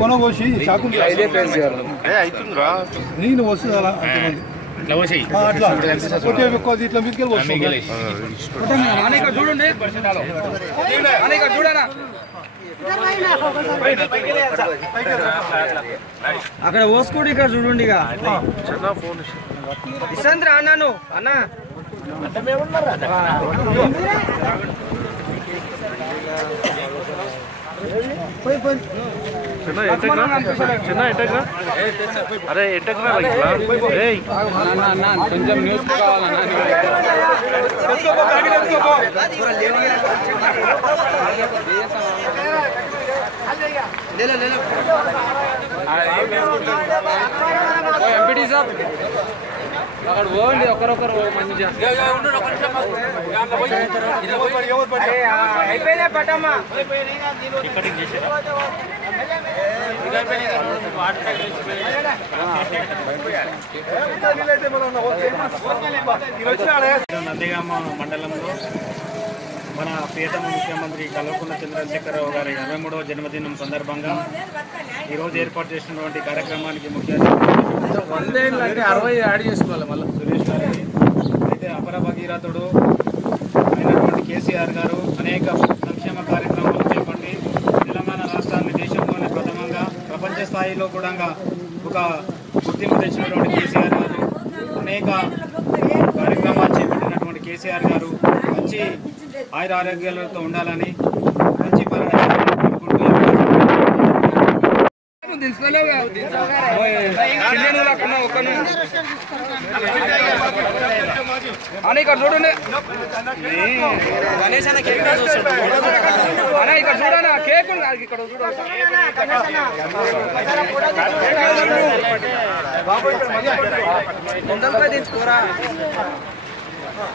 కొనగోసి చాకు నేను వస్తుంది అలా అట్లా ఇట్లా మీదకెళ్ళి చూడండి చూడనా అక్కడ పోసుకోండి ఇక్కడ చూడండి ఇక ఇసంత్రా అన్నాను అన్న అరే ఎట్టగ్రా కొంచెం న్యూస్ కావాలన్నా ఎంపీటీ సాబ్ అక్కడ పోండి ఒకరొకరు మంచిగా అయిపోయినా పట్టమ్మా నందిగామ మండలంలో మన ప్రియతమ ముఖ్యమంత్రి కల్వకుంట్ల చంద్రశేఖరరావు గారి 23వ జన్మదినం సందర్భంగా ఈరోజు ఏర్పాటు చేసినటువంటి కార్యక్రమానికి ముఖ్య సురేష్ గారి అయితే అపర భగీరథుడు అయినటువంటి కేసీఆర్ గారు అనేక సంక్షేమ కార్యక్రమాలు చేపట్టి తెలంగాణ రాష్ట్రాన్ని దేశంలోనే ప్రథమంగా ప్రపంచ స్థాయిలో కూడా ఒక గుర్తింపు తెచ్చినటువంటి కేసీఆర్ గారు అనేక కార్యక్రమాలు చేపట్టినటువంటి కేసీఆర్ గారు మంచి ఆయుర ఆరోగ్యాలతో ఉండాలని మంచి ఇక్కడ చూడండి గణేష్ అన్న కేక్ ఇక్కడ చూడనా కేక్ ఇక్కడ చూడ దించుకోరా